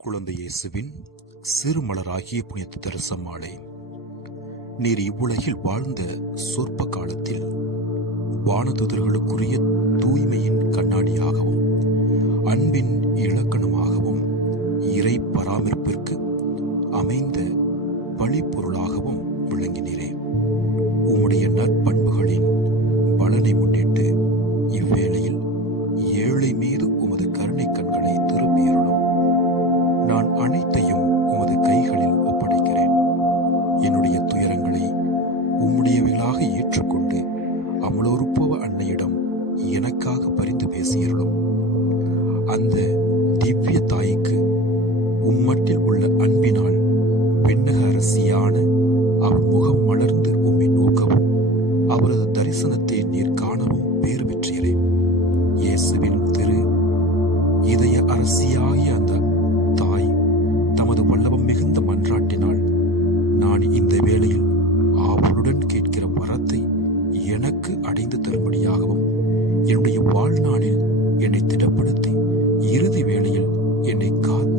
குழந்தை இயேசுவின் சிறுமலராகிய புனித தெரசம்மாளே, நீர் இவ்வுலகில் வாழ்ந்த சொற்ப காலத்தில் வானதுதர்களுக்குரிய தூய்மையின் கண்ணாடியாகவும் அன்பின் இலக்கணமாகவும் இறை பராமரிப்பிற்கு அமைந்த பழிப்பொருளாகவும் விளங்கினீரே. உம்முடைய நற்பண்புகளின் பலனை முன்னிட்டு இவ்வேளையில் ஏழை மீது உமது கருணை கண்களை திருப்பியருளும். நான் அனைத்தையும் உமது கைகளில் ஒப்படைக்கிறேன். என்னுடைய துயரங்களை உம்முடையவைகளாக ஏற்றுக்கொண்டு அமலோருப்பவ அன்னையிடம் எனக்காக பரிந்து பேசியருளும். அந்த திவ்ய தாய்க்கு உம்மட்டில் உள்ள அன்பினால் விண்ணக அரசியான அவர் முகம் மலர்ந்து உம்மை நோக்கவும் அவரது தரிசனத்தை நீர் காணவும் பேறு பெற்றீரே. இயேசுவின் திரு இதய அரசியாகிய அந்த தாய் தமது வல்லவம் மிகுந்த மன்றாட்டினால் நான் இந்த வேளையில் ஆவலுடன் கேட்கிற வரத்தை எனக்கு அடைந்து தரும்படியாகவும் என்னுடைய வாழ்நாளில் என்னை திடப்படுத்தி இறுதி வேளையில் என்னை காத்து